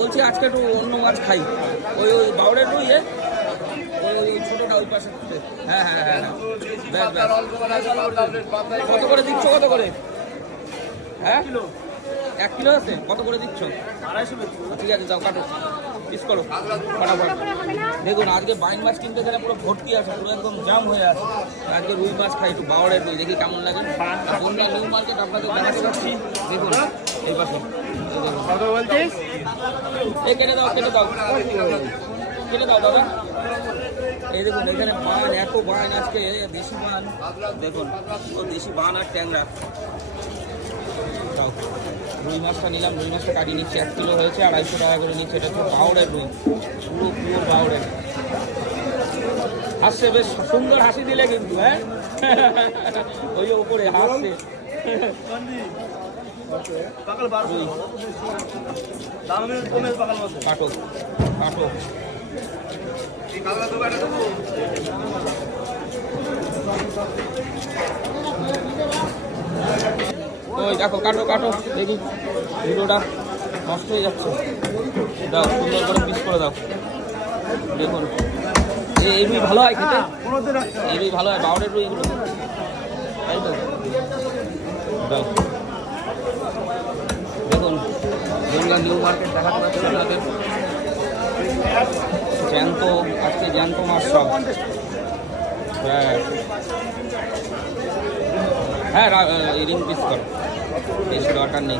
বলছি আজকে একটু অন্য মাছ খাই, ওই ওই বাউরের রুই ওই ওই ছোটোটা ওই পাশে। হ্যাঁ হ্যাঁ হ্যাঁ হ্যাঁ, কত করে দিচ্ছ, কত করে? হ্যাঁ 1 কিলো আছে, কত করে দিচ্ছ? 250। ঠিক আছে, যাও কাটো, পিস করো ফটাফট। দেখুন আজকে বাইন মাছ কিনতে গেলে পুরো ভর্তি আছে, পুরো একদম জাম হয়ে আছে। আজকে রুই মাছ খাই, একটু বাউরের রুই, দেখি কেমন লাগে। বন্ধুরা নিউ মার্কেট আপনাদের দেখাতে পাচ্ছি, দেখুন এই পাশে। এই কেটে দাও, কেটে দাও, কেটে দাও দাদা। এই দেখুন এখানে বান, এত বান আজকে, দেশি বান দেখুন, ও দেশি বান আর ট্যাংরা। রুই মাছটা নিলাম, রুই মাছটা কাটিয়ে নিচ্ছি, 1 কিলো হয়েছে, 250 টাকা করে নিচ্ছে। এটা হচ্ছে বাউরের রুই, পুরো পিওর বাউরের। হাসছে, বেশ সুন্দর হাসি দিলে কিন্তু, হ্যাঁ ওই উপরে হাসছে। কাটো কাটো, ওই দেখো, কাটো কাটো, দেখি ভিডিওটা নষ্ট হয়ে যাচ্ছে। দাও, সুন্দর করে পিস করে দাও। দেখুন এই রুই ভালো হয় খেতে, এই রুই ভালো হয়, বাউরের রুই এগুলো, তাই তো। দাও, দেখুন বন্ধুরা নিউ মার্কেট দেখাতে পাচ্ছি আপনাদের, জ্যান্ত, আজকে জ্যান্ত মাছ সব। হ্যাঁ হ্যাঁ, রিং পিস করো, বেশি দরকার নেই।